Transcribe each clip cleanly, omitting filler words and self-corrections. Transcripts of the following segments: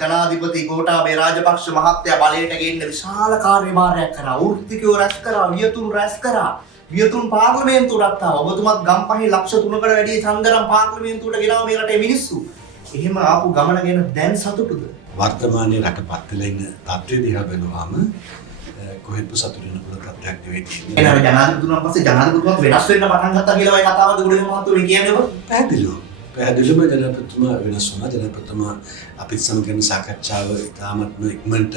ජනාධිපති ගෝඨාභය රාජපක්ෂ මහත්තයා බලයට ගෙන්න විශාල කාර්යභාරයක් කරා. වෘත්තිකයෝ රැස් කරා, වියතුන් රැස් කරා. වියතුන් පාර්ලිමේන්තුවට ආවා. ඔබතුමත් ගම්පහේ ලක්ෂ 3කට වැඩි ඡන්දරම් පාර්ලිමේන්තුවට ගෙනාව මේ රටේ මිනිස්සු. එහෙම ආපු ගමන ගැන දැන් සතුටුද? වර්තමානයේ රට පත්වලා ඉන්න තත්ත්වය දිහා බැලුවාම කොහෙත්ම සතුටු වෙන පුළුවන් තත්ත්වයක් නෙවෙයි තියෙන්නේ. එහෙනම් ජනාධිපතිතුමන් පස්සේ ජනාධිපතිතුමත් වෙනස් වෙන්න පටන් ගත්තා කියලා ඔය කතාවද ගොඩේ මහත්තයෝ කියන්නේ ඔබ? පැහැදිලිවම ජනාධිපතිතුමා වෙනස් වුණා. ජනාධිපතිතුමා අපිත් සමග කරන සාකච්ඡාව ඉතාමත්ම ඉක්මනට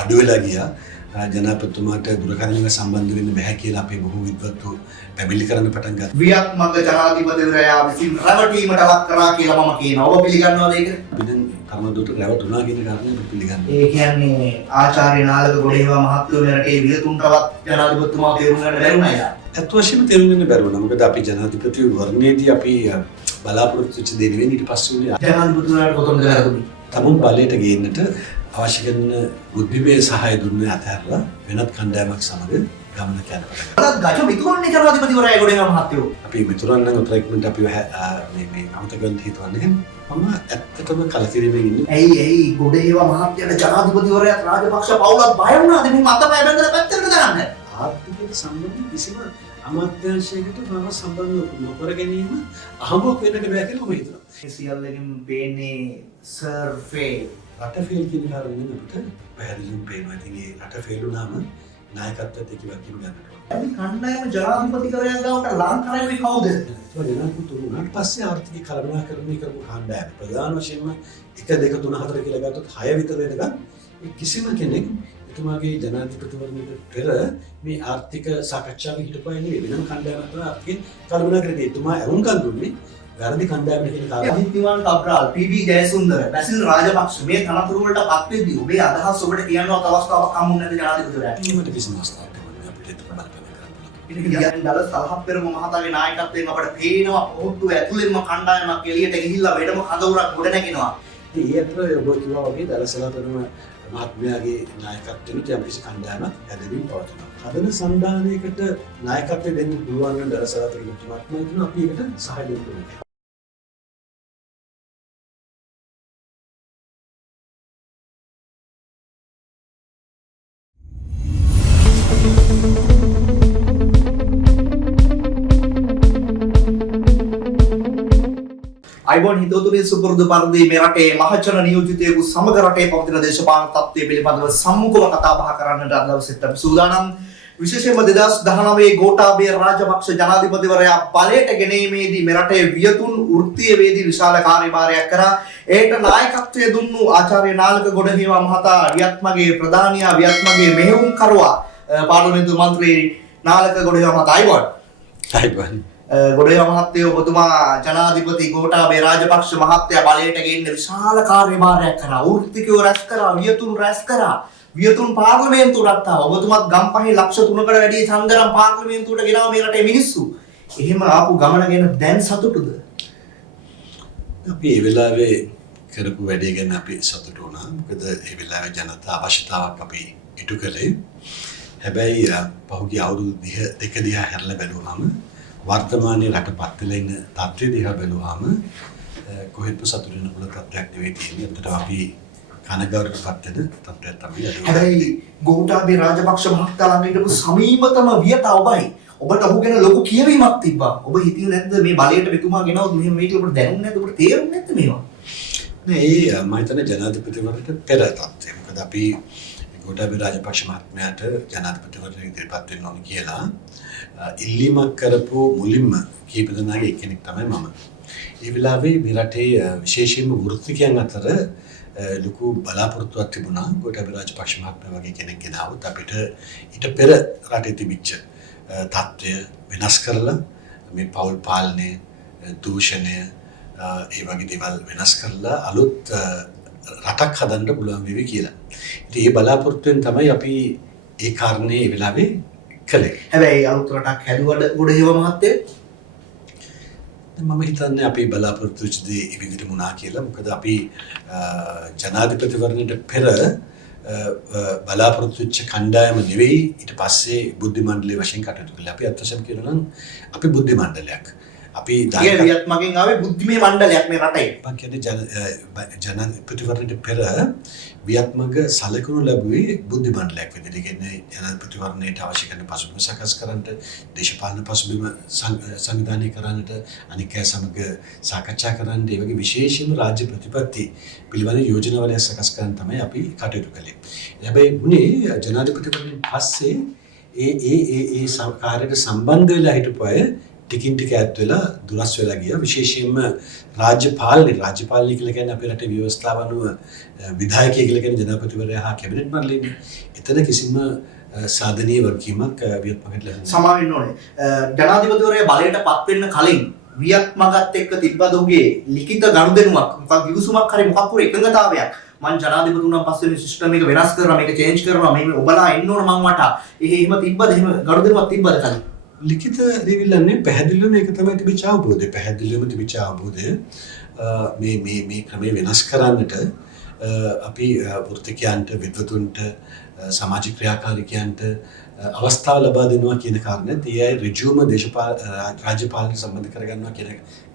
අඩු වෙලා ගියා. ජනාධිපතිතුමාට දුරකථනයක සම්බන්ධ වෙන්න බැහැ කියලා අපේ බොහෝ විද්වත්තු පැමිණිලි කරන්න පටන් ගත්තා. වියත්මග ජනාධිපතිවරයා විසින් රැවටීමට ලක් කරා කියලා මම කියනවා. ඔබ පිළිගන්නවද ඒක? අපි දැන් කර්මදොට රැවටුණා කියන කාරණේ අපි පිළිගන්නවා. ඒ කියන්නේ ආචාර්ය නාලක ගොඩේවා මහත්මයා මේ රටේ වියතුන්ටවත් ජනාධිපතිතුමා තේරුම් ගන්න බැරි වුණා යා. අත් වශයෙන්ම තේරුම් ගන්න බැරි වුණා. මොකද අපි ජනාධිපති වර්ණයේදී අපි බලාපොරොත්තු වෙච්ච දේ නෙවෙයි ඊට පස්සේ උනේ ජනාධිපතිතුමාට කොතනද කරදුනේ? තමුන් බලයට ගේන්නට අවශ්‍ය කරන බුද්ධිමය සහාය දුන්නේ අතහැරලා වෙනත් කණ්ඩායමක් සමග ගමන යන පටන් අදත් ගජ මිතුරන්නේ ජනාධිපතිවරයා ගොඩේවා මහත්තයෝ. අපි මිතුරන් නම් උතර ඉක්මනට අපි මේ අමතක වෙන්න හිතවන්නේ. මම ඇත්තටම කලකිරීමෙන් ඉන්නේ. ඇයි ගොඩේවා මහත්තයාට ජනාධිපතිවරයා රාජපක්ෂ පවුලක් බය වුණාද මේ මතපය බැඳලා පැත්තකට දාන්න? ආර්ථික සම්බන්ධ කිසිම අමාත්‍යාංශයකට මම සම්බන්ධ නොකර ගැනීම අහඹුවක් වෙන්නට බෑ කියලා මම හිතනවා. මේ සියල්ලකින් පේන්නේ සර් ෆේ. රට ෆේල් කියන කාරණේ අපිට පැහැදිලිවම පේනවා. ඉතින් ඒ රට ෆේල් වුණාම නායකත්වයට කිව්වා කිම ගන්නට ඕන. අපි කණ්ඩායම ජනාධිපතිවරයා ගාවට ලං කරන්නේ කවුද? ජනාධිපතිතුමාට පස්සේ ආර්ථික කළමනාකරණය කරපු කණ්ඩායම ප්‍රධාන වශයෙන්ම 1 2 3 4 කියලා ගත්තොත් 6 විතර වෙනකන් කිසිම කෙනෙක් එතුමාගේ ජනාධිපතිවරණයට පෙර මේ ආර්ථික සාකච්ඡාවේ හිටපුවා නෙවෙයි වෙනම කණ්ඩායමක් තමයි ආර්ථික කළමනාකරණය. එතුමා අරුම්කම් දුන්නේ වැරදි කණ්ඩායමකට කියන කාරණා. අදිත්‍යවන් කබ්‍රාල්, පී.බී. ජයසුන්දර, බැසිල් රාජපක්ෂ මේ තනතුරු වලට පත් වෙද්දී ඔබේ අදහස් ඔබට කියන්නවත් අවස්ථාවක් හම්බුනේ නැද්ද ජනාධිපතිවරයාට? එහෙමද කිසිම අවස්ථාවක් නැහැ. අපිට ඒක බලපෑම් කරන්න. ඉතින් කියන්නේ දල සලහප්පෙරම මහතාගේ නායකත්වයෙන් අපට පේනවා පොහොට්ටුව ඇතුළෙන්ම කණ්ඩායමක් එළියට ගිහිල්ලා වෙනම කඳවුරක් ගොඩ නැගෙනවා. ඉතින් ඒ අතර ඔබ කිව්වා වගේ දලසලාපරම මහත්මයාගේ නායකත්වයෙන් යම්කිසි කණ්ඩායමක් හැදෙමින් පවතිනවා. හදන සම්දානයකට නායකත්වය දෙන්න පුළුවන් නම් දලසලාපරම මහත්මයා කියන අපි ඒකට සහාය දෙන්න ඕනේ. අයිබෝන් හිතවතුනි සුපුරුදු පරිදි මේ රටේ මහජන නියෝජිතයෙකු සමග රටේ පවතින දේශපාලන තත්ත්වය පිළිබඳව සම්මුඛව කතා බහ කරන්නට අද දවසේත් අපි සූදානම්. විශේෂයෙන්ම 2019 ගෝඨාභය රාජපක්ෂ ජනාධිපතිවරයා බලයට ගෙනීමේදී මේ රටේ වියතුන් වෘත්තීයවේදී විශාල කාර්යභාරයක් කරා. ඒට නායකත්වය දුන්නු ආචාර්ය නාලක ගොඩහේවා මහතා, වියත්මගේ ප්‍රධානියා, වියත්මගේ මෙහෙයුම්කරුවා පාර්ලිමේන්තු මන්ත්‍රී නාලක ගොඩහේවා මහතා අයිබෝන් ගොඩේවා මහත්තයෝ ඔබතුමා ජනාධිපති ගෝඨාභය රාජපක්ෂ මහත්තයා බලයට ගෙන්න විශාල කාර්යභාරයක් කරා. වෘත්තිකයෝ රැස් කරා, වියතුන් රැස් කරා. වියතුන් පාර්ලිමේන්තුවට ආවා. ඔබතුමත් ගම්පහේ ලක්ෂ 3කට වැඩි ඡන්දරම් පාර්ලිමේන්තුවට ගෙනාව මේ රටේ මිනිස්සු. එහෙම ආපු ගමන ගැන දැන් සතුටුද? අපි මේ වෙලාවේ කරපු වැඩේ ගැන අපි සතුටු වුණා. මොකද මේ වෙලාවේ ජනතා අවශ්‍යතාවක් අපි ඉටු කළේ. හැබැයි පහුගිය අවුරුදු දෙක දිහා හැරලා බැලුවාම වර්තමානයේ රට පත්වලා ඉන්න තත්ත්වය දිහා බැලුවාම කොහෙත්ම සතුටු වෙන පුළුවන් තත්ත්වයක් නෙවෙයි තියෙන්නේ. අපිට අපි කනගාටුපත් වෙන තත්ත්වයක් තමයි. හැබැයි ගෝඨාභය රාජපක්ෂ මහතා ළඟ හිටපු සමීපතම වියත ඔබයි. ඔබට ඔහු ගැන ලොකු කියවීමක් තිබ්බා. ඔබ හිතියේ නැද්ද මේ බලයට මෙතුමා ගෙනවොත් මෙහෙම මේක ඔබට දැනුන්නේ නැද්ද? ඔබට තේරුන්නේ නැද්ද මේවා? නෑ මම හිතන්නේ ජනාධිපතිවරට පෙර තත්ත්වය. මොකද අපි ගෝඨාභය රාජපක්ෂ මහත්මයාට ජනාධිපතිවරට ඉදිරිපත් වෙන්න ඕන කියලා ඉල්ලීමක් කරපු මුලින්ම කීප දෙනාගේ එක්කෙනෙක් තමයි මම. ඒ වෙලාවේ මේ රටේ විශේෂයෙන්ම වෘත්තිකයන් අතර ලොකු බලාපොරොත්තුවක් තිබුණා. ගෝඨාභය රාජපක්ෂ මහත්මයා වගේ කෙනෙක් ගෙනාවොත් අපිට ඊට පෙර රටේ තිබිච්ච තත්ත්වය වෙනස් කරලා මේ පෞල් පාලනය, දූෂණය, ඒ වගේ දේවල් වෙනස් කරලා අලුත් රටක් හදන්න පුළුවන් වෙවි කියලා. ඉතින් ඒ බලාපොරොත්තුෙන් තමයි අපි ඒ කාරණේ ඒ වෙලාවේ කළේ. හැබැයි අලුත් රටක් හැදුවද ගොඩේවා මහත්තයා? මම හිතන්නේ අපි බලාපොරොත්තු වෙච්ච දේ ඒ විදිහටම වුණා කියලා. මොකද අපි ජනාධිපතිවරණයට පෙර බලාපොරොත්තු වෙච්ච කණ්ඩායම නෙවෙයි ඊට පස්සේ බුද්ධි මණ්ඩලයේ වශයෙන් කටයුතු කළා. අපි අත්‍යවශ්‍යම කියනවා නම් අපි බුද්ධි මණ්ඩලයක්. අපි ඒ වියත්මගෙන් ආවේ බුද්ධිමය මණ්ඩලයක් මේ රටේ. මම කියන්නේ ජනාධිපතිවරණයට පෙර වියත්මග සලකනු ලැබුවේ බුද්ධි මණ්ඩලයක් විදිහට. කියන්නේ ජනාධිපතිවරණයට අවශ්‍ය කරන පසුබිම සකස් කරන්නට, දේශපාලන පසුබිම සංවිධානය කරන්නට, අනික අය සමග සාකච්ඡා කරන්න, ඒ වගේ විශේෂයෙන්ම රාජ්‍ය ප්‍රතිපත්ති පිළිබඳ යෝජනාවලියක් සකස් කරන්න තමයි අපි කටයුතු කළේ. හැබැයි උනේ ජනාධිපතිවරණයෙන් පස්සේ ඒ කාර්යයට සම්බන්ධ වෙලා හිටපු අය ටිකින් ටික ඈත් වෙලා දුරස් වෙලා ගියා. විශේෂයෙන්ම රාජ්‍ය පාලනය කියලා කියන්නේ අපේ රටේ ව්‍යවස්ථාව අනුව විධායකයෙක් කියලා කියන්නේ ජනාධිපතිවරයා හා කැබිනට් මණ්ඩලයනේ. එතන කිසිම සාධනීය වගකීමක් වියත්මකට ලැබුණා. සමා වෙන්න ඕනේ. ජනාධිපතිවරයා බලයට පත් වෙන්න කලින් වියත්මගත් එක්ක තිබ්බද ඔහුගේ ලිඛිත ගනුදෙනුවක්, මොකක් විමසුමක් හරි මොකක් හරි එකඟතාවයක්. මං ජනාධිපති වුණාන් පස්සේ මේ සිස්ටම් එක වෙනස් කරනවා, මේක චේන්ජ් කරනවා, මේ ඔබලා එන්න ඕන මං වටා. එහෙම තිබ්බද? එහෙම ගනුදෙනුවක් තිබ්බද කලින්? ලිඛිත දෙවිල්ලන්නේ පැහැදිලිවම ඒක තමයි තිබිච්ච අවබෝධය. පැහැදිලිවම තිබිච්ච අවබෝධය මේ ක්‍රමය වෙනස් කරන්නට අපි වෘත්තිකයන්ට, විද්වතුන්ට, සමාජික ක්‍රියාකාරිකයන්ට අවස්ථාව ලබා දෙනවා කියන කාරණේත් ඒ අය ඍජුවම රාජ්‍ය පාලනය සම්බන්ධ කරගන්නවා කියන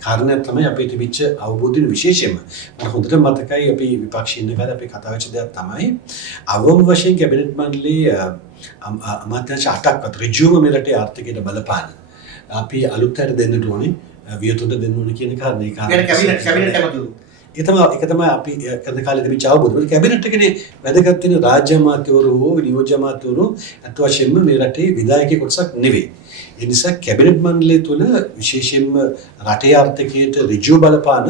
කාරණයක් තමයි අපේ තිබිච්ච අවබෝධය විශේෂයෙන්ම. මට හොඳට මතකයි අපි විපක්ෂයේ ඉන්න කාලේ අපි කතා වෙච්ච දෙයක් තමයි අවම වශයෙන් කැබිනට් මණ්ඩලයේ අමාත්‍යාංශ 8ක්වත් ඍජුවම මේ රටේ ආර්ථිකයට බලපාන අපි අලුත් අයට දෙන්නට ඕනේ, වියතුන්ට දෙන්න ඕනේ කියන කාරණේ. කැබිනට් ඒක තමයි අපි කරන කාලේ තිබිච්ච අවබෝධය. කැබිනට් එකනේ වැදගත් වෙන රාජ්‍ය අමාත්‍යවරු හෝ නියෝජ්‍ය අමාත්‍යවරු අත් වශයෙන්ම මේ රටේ විධායක කොටසක් නෙවෙයි. ඒ නිසා කැබිනට් මණ්ඩලය තුළ විශේෂයෙන්ම රටේ ආර්ථිකයට ඍජුව බලපාන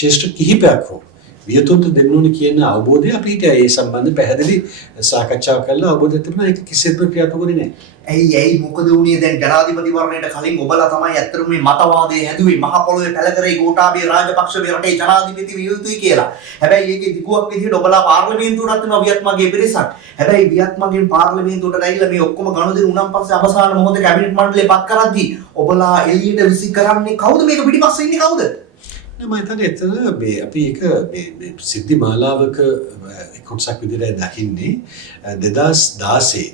ශේෂ්ඨ කිහිපයක් හෝ වියතුන්ට දෙන්න ඕනේ කියන අවබෝධය අපිට ඒ සම්බන්ධ පැහැදිලි සාකච්ඡාවක් කරලා අවබෝධයක් තිබුණා. ඒක කිසිත් ක්‍රියාත්මක වෙන්නේ නැහැ. ඇයි මොකද වුණේ? දැන් ජනාධිපතිවරණයට කලින් ඔබලා තමයි ඇත්තටම මේ මතවාදයේ හැදුවේ, මහ පොළොවේ පැල කරේ ගෝඨාභය රාජපක්ෂ මේ රටේ ජනාධිපති විය යුතුයි කියලා. හැබැයි ඒකේ දිගුවක් විදිහට ඔබලා පාර්ලිමේන්තුවටත් යනවා වියත්මගේ පිරිසක්. හැබැයි වියත්මගෙන් පාර්ලිමේන්තුවට ගිහිල්ලා මේ ඔක්කොම ගනුදෙනු උනන් පස්සේ අවසාන මොහොතේ කැබිනට් මණ්ඩලය පත් කරද්දී ඔබලා එළියට විසි කරන්නේ කවුද? මේක පිටිපස්සේ ඉන්නේ කවුද? මම හිතන්නේ එතන අපි ඒක මේ සිද්ධි මාලාවක කොටසක් විදිහට දකින්නේ 2016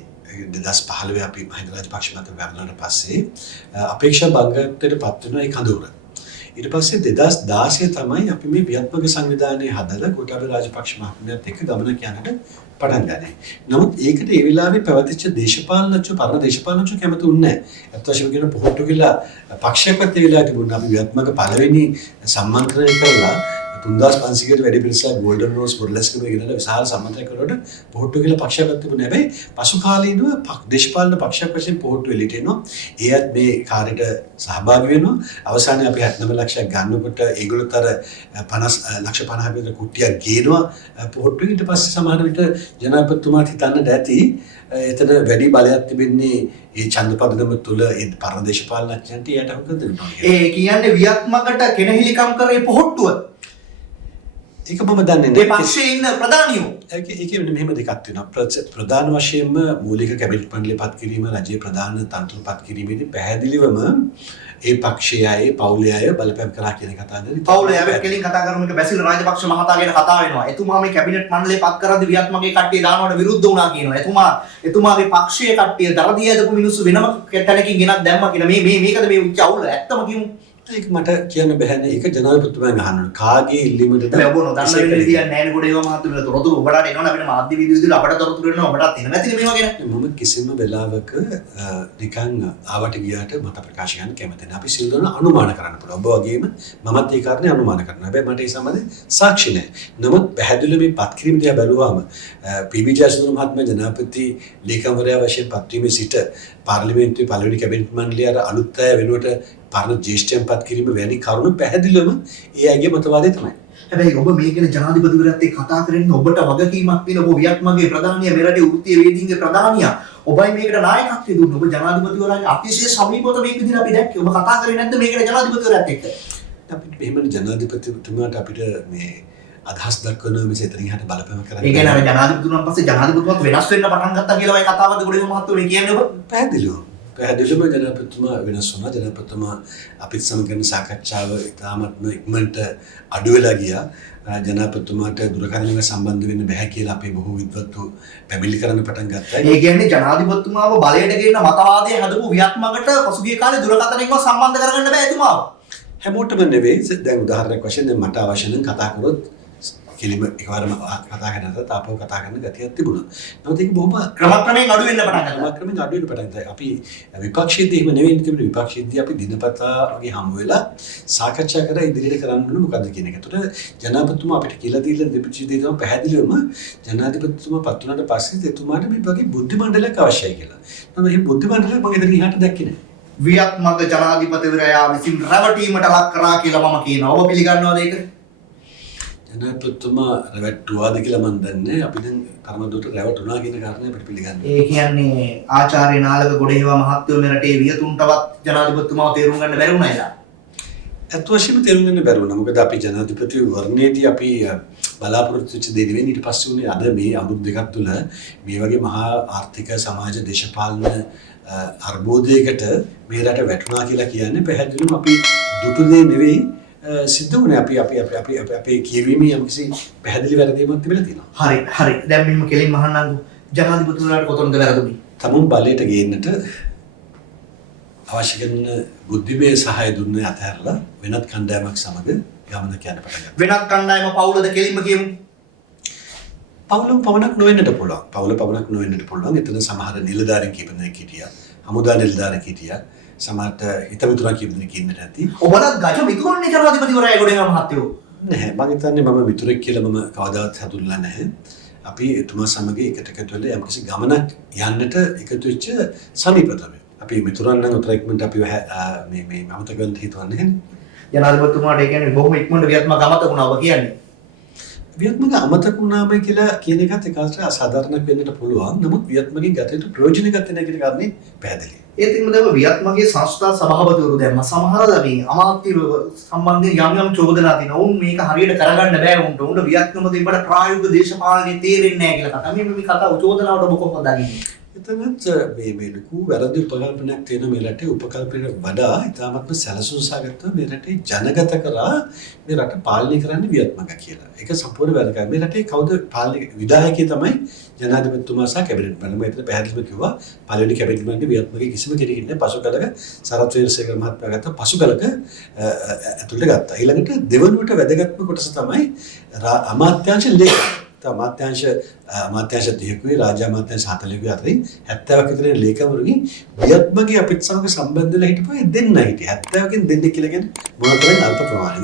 2015 අපි මහින්ද රාජපක්ෂ මහතා වැළඳුණාට පස්සේ අපේක්ෂා භංගත්වයට පත් වෙන ඒ කඳවුර. ඊට පස්සේ 2016 තමයි අපි මේ වියත්මක සංවිධානය හදලා ගෝඨාභය රාජපක්ෂ මහත්මයාත් එක්ක ගමන යන්නට පටන් ගන්නේ. නමුත් ඒකට ඒ වෙලාවේ පැවතිච්ච පරණ දේශපාලනඥයෝ කැමති වුණේ නැහැ. අත් වශයෙන්ම කියන පොහොට්ටු කියලා පක්ෂයක්වත් ඒ වෙලාවට තිබුණා. අපි වියත්මක පළවෙනි සම්මන්ත්‍රණය කරලා 3500කට වැඩි පිරිසක් ගෝල්ඩන් රෝස් බොර්ලස්කම ගෙනලා විශාල සම්මන්ත්‍රණය කරනකොට පොහොට්ටු කියලා පක්ෂයක්වත් තිබුණේ නැහැ. හැබැයි පසු කාලීනව දේශපාලන පක්ෂයක් වශයෙන් පොහොට්ටු එළියට එනවා. ඒත් මේ කාර්යයට සහභාගී වෙනවා. අවසානයේ අපි 69 ලක්ෂයක් ගන්නකොට ඒගොල්ලොත් අර 50 ලක්ෂ 50 විතර කුට්ටියක් ගේනවා පොහොට්ටු. ඊට පස්සේ සමහර විට ජනාධිපතිතුමාට හිතන්නට ඇති එතන වැඩි බලයක් තිබෙන්නේ ඒ ඡන්දපදනම තුල ඒ පරණ දේශපාලනඥයන්ට යට හුඟ දෙනවා. ඒ කියන්නේ වියත්මකට කෙනහිලිකම් කරේ පොහොට්ටුව. ඒක මම දන්නේ නැහැ. ඒ පක්ෂයේ ඉන්න ප්‍රධානියෝ. ඒක මෙහෙම දෙකක් තියෙනවා. ප්‍රධාන වශයෙන්ම මූලික කැබිනට් මණ්ඩලය පත් කිරීම, රජයේ ප්‍රධාන තනතුරු පත් කිරීමේදී පැහැදිලිවම ඒ පක්ෂයේ අය, පවුලේ අය බලපෑම් කරා කියන කතාවද? පවුලේ අය කෙලින් කතා කරන එක බැසිල් රාජපක්ෂ මහතා ගැන කතා වෙනවා. එතුමා මේ කැබිනට් මණ්ඩලය පත් කරද්දී වියත්මගේ කට්ටිය දානවට විරුද්ධ වුණා කියනවා. එතුමාගේ පක්ෂයේ කට්ටිය දරදී ඇදපු මිනිස්සු වෙනම තැනකින් ගෙනත් දැම්මා කියන මේකද මේ උච්ච අවුල? ඇත්තම කියමු. ඒක මට කියන්න බැහැනේ. ඒක ජනාධිපතිතුමෙන් අහන්න කාගේ ඉල්ලීමටද? ඔබ නොදන්න වෙන්නේ කියන්නේ නැහැ නේ ගොඩේව මහත්තුමලා තොරතුරු ඔබලාට එනවනේ අපිට මාධ්‍ය විදිහට අපට තොරතුරු එනවා ඔබටත් එන නැතිනේ මේවා ගැන. මම කිසිම වෙලාවක නිකන් ආවට ගියාට මත ප්‍රකාශ කරන්න කැමති නැහැ. අපි සිල් දරන අනුමාන කරන්න පුළුවන්. ඔබ වගේම මමත් ඒ කාරණේ අනුමාන කරනවා. හැබැයි මට ඒ සම්බන්ධ සාක්ෂි නැහැ. නමුත් පැහැදිලිව මේ පත් කිරීම දිහා බැලුවාම පී.බී. ජයසූරිය මහත්මයා ජනාධිපති ලේකම්වරයා වශයෙන් පත් වීමේ සිට පාර්ලිමේන්තුවේ පළවෙනි කැබිනට් මණ්ඩලය අර අලුත් අය වෙනුවට පරණ ජ්‍යෙෂ්ඨයන් පත් කිරීම වැනි කරුණු පැහැදිලිවම ඒ අයගේ මතවාදය තමයි. හැබැයි ඔබ මේ ගැන ජනාධිපතිවරයාත් එක්ක කතා කරන්නේ ඔබට වගකීමක් තියෙන ඔබ වියත්මගේ ප්‍රධානියා මේ රටේ වෘත්තීය වේදිකේ ප්‍රධානියා. ඔබයි මේකට නායකත්වය දුන්නේ. ඔබ ජනාධිපතිවරයාගේ අතිශය සමීපව මේක විදිහට අපි දැක්කේ. ඔබ කතා කරේ නැද්ද මේකට ජනාධිපතිවරයාත් එක්ක? අපිට මෙහෙම ජනාධිපතිතුමාට අපිට මේ අදහස් දක්වනවා මිස එතනින් හට බලපෑම කරන්න. ඒ කියන්නේ අර ජනාධිපතිතුමන් පස්සේ ජනාධිපතිතුමත් වෙනස් වෙන්න පටන් ගත්තා කියලා ඔය කතාවද ගොඩේම මහත්තයෝ මේ කියන්නේ ඔබ? පැහැදිලිවම ජනාධිපතිතුමා වෙනස් වුණා. ජනාධිපතිතුමා අපිත් සමග කරන සාකච්ඡාව ඉතාමත්ම ඉක්මනට අඩු වෙලා ගියා. ජනාධිපතිතුමාට දුරකථනයක සම්බන්ධ වෙන්න බැහැ කියලා අපේ බොහෝ විද්වත්තු පැමිණිලි කරන්න පටන් ගත්තා. ඒ කියන්නේ ජනාධිපතිතුමාව බලයට ගේන මතවාදයේ හදපු වියත්මකට පසුගිය කාලේ දුරකථනයකින්ව සම්බන්ධ කරගන්න බෑ එතුමාව. හැමෝටම නෙවෙයි දැන් උදාහරණයක් වශයෙන් දැන් මට අවශ්‍ය නම් කතා කරොත් කෙලිම එකවරම කතා කරනකොට තාපව කතා කරන ගතියක් තිබුණා. නමුත් ඒක බොහොම ක්‍රමක්‍රමයෙන් අඩු වෙන්න පටන් ගත්තා. ක්‍රමක්‍රමයෙන් අඩු වෙන්න පටන් ගත්තා. අපි විපක්ෂයේදී එහෙම නෙවෙයි තිබුණේ. විපක්ෂයේදී අපි දිනපතා වගේ හමු වෙලා සාකච්ඡා කරලා ඉදිරියට කරන්න ඕනේ මොකද්ද කියන එක. ඒතකොට ජනාධිපතිතුමා අපිට කියලා දීලා දෙපිටි දේ තමයි පැහැදිලිවම ජනාධිපතිතුමා පත් වුණාට පස්සේ එතුමාට මේ වගේ බුද්ධි මණ්ඩලයක් අවශ්‍යයි කියලා. නමුත් මේ බුද්ධි මණ්ඩලය මම එතන ඉහට දැක්කේ නෑ. වියත්මග ජනාධිපතිවරයා විසින් රැවටීමට ලක් කරා කියලා මම කියනවා. ඔබ පිළිගන්නවද ඒක? ජනාධිපතිතුමා රැවටුවාද කියලා මම දන්නේ. අපි දැන් කර්මදුවට රැවටුණා කියන කාරණේ අපිට පිළිගන්න. ඒ කියන්නේ ආචාර්ය නාලක ගොඩේවා මහත්මයෝ මේ රටේ වියතුන්ටවත් ජනාධිපතිතුමාව තේරුම් ගන්න බැරි වුණා එදා. ඇත්ත වශයෙන්ම තේරුම් ගන්න බැරි වුණා. මොකද අපි ජනාධිපති වර්ණයේදී අපි බලාපොරොත්තු වෙච්ච දේ නෙවෙයි ඊට පස්සේ උනේ අද මේ අවුරුදු දෙකක් තුළ මේ වගේ මහා ආර්ථික සමාජ දේශපාලන අර්බුදයකට මේ රට වැටුණා කියලා කියන්නේ පැහැදිලිවම අපි දුටු දේ නෙවෙයි සිද්ධ වුණේ අපේ කියවීමේ යම්කිසි පැහැදිලි වැරදීමක් තිබිලා තියෙනවා. හරි. දැන් මෙහෙම කෙලින්ම අහන්නම්කෝ. ජනාධිපතිතුමාට කොතනද වැරදුනේ? තමුන් බලයට ගේන්නට අවශ්‍ය කරන බුද්ධිමය සහාය දුන්නේ අතහැරලා වෙනත් කණ්ඩායමක් සමග ගමන යන්න පටන් ගත්තා. වෙනත් කණ්ඩායම පවුලද කෙලින්ම කියමු. පවුල පවණක් නොවෙන්නට පුළුවන්. පවුල පවණක් නොවෙන්නට පුළුවන්. එතන සමහර නිලධාරීන් කීප දෙනෙක් හිටියා. හමුදා නිලධාරීන් හිටියා. සමහරට හිතමිතුරා කීප දෙනෙක් ඉන්නට ඇති. ඔබලත් ගජ මිතුරන්නේ ජනාධිපතිවරයා ගොඩේවා මහත්තයෝ. නැහැ. මම හිතන්නේ මම මිතුරෙක් කියලා මම කවදාවත් හඳුන්වලා නැහැ. අපි එතුමා සමග එකට එකතු වෙලා යම්කිසි ගමනක් යන්නට එකතු වෙච්ච සමීපතමයි. අපි මිතුරන් නම් උතර ඉක්මනට අපි මේ අමතක වෙන්න හිතවන්නේ නැහැ. ජනාධිපතිතුමාට ඒ කියන්නේ බොහොම ඉක්මනට වියත්මග අමතක වුණා ඔබ කියන්නේ. වියත්මග අමතක වුණාම කියලා කියන එකත් එකාට අසාධාරණක් වෙන්නට පුළුවන්. නමුත් වියත්මගෙන් ගත යුතු ප්‍රයෝජන ගත නැහැ කියන කාරණේ පැහැදිලි. ඒත් එක්කම දැන් වියත්මගේ සංස්ථා සභාපතිවරු දැම්ම සමහර මේ අමාත්‍ය සම්බන්ධයෙන් යම් චෝදනා තියෙනවා. උන් මේක හරියට කරගන්න බෑ උන්ට. උන්ට වියත්නම දෙන්නට ප්‍රායෝගික දේශපාලනේ තේරෙන්නේ නැහැ කියලා කතා. මේ කතා චෝදනාවට ඔබ කොහොමද දකින්නේ? එතනත් මේ ලොකු වැරදි උපකල්පනයක් තියෙන මේ රටේ උපකල්පනයට වඩා ඉතාමත්ම සැලසුම් සහගතව මේ රටේ ජනගත කරා මේ රට පාලනය කරන්නේ වියත්මග කියලා. ඒක සම්පූර්ණ වැරදියි. මේ රටේ කවුද පාලනය විධායකයෙක් තමයි ජනාධිපතිතුමා සහ කැබිනට් මණ්ඩලය. මම එතන පැහැදිලිව කිව්වා පළවෙනි කැබිනට් මණ්ඩලයේ වියත්මගේ කිසිම කෙනෙක් නැහැ. පසුකලක සරත් වීරසේකර මහත්මයා ගත්ත පසුකලක ඇතුළට ගත්තා. ඊළඟට දෙවනුවට වැදගත්ම කොටස තමයි අමාත්‍යාංශ ලේකම්. අමාත්‍යාංශ 30කුයි රාජ්‍ය අමාත්‍යාංශ 40කුයි අතරින් 70ක් විතර ලේකම්වරුන්ගෙන් වියත්මගේ අපිත් සමග සම්බන්ධ වෙලා හිටපුවා දෙන්න හිටියේ 70කින් දෙන්නෙක් කියලා කියන්නේ මොනවද කරන්නේ අල්ප ප්‍රමාණය.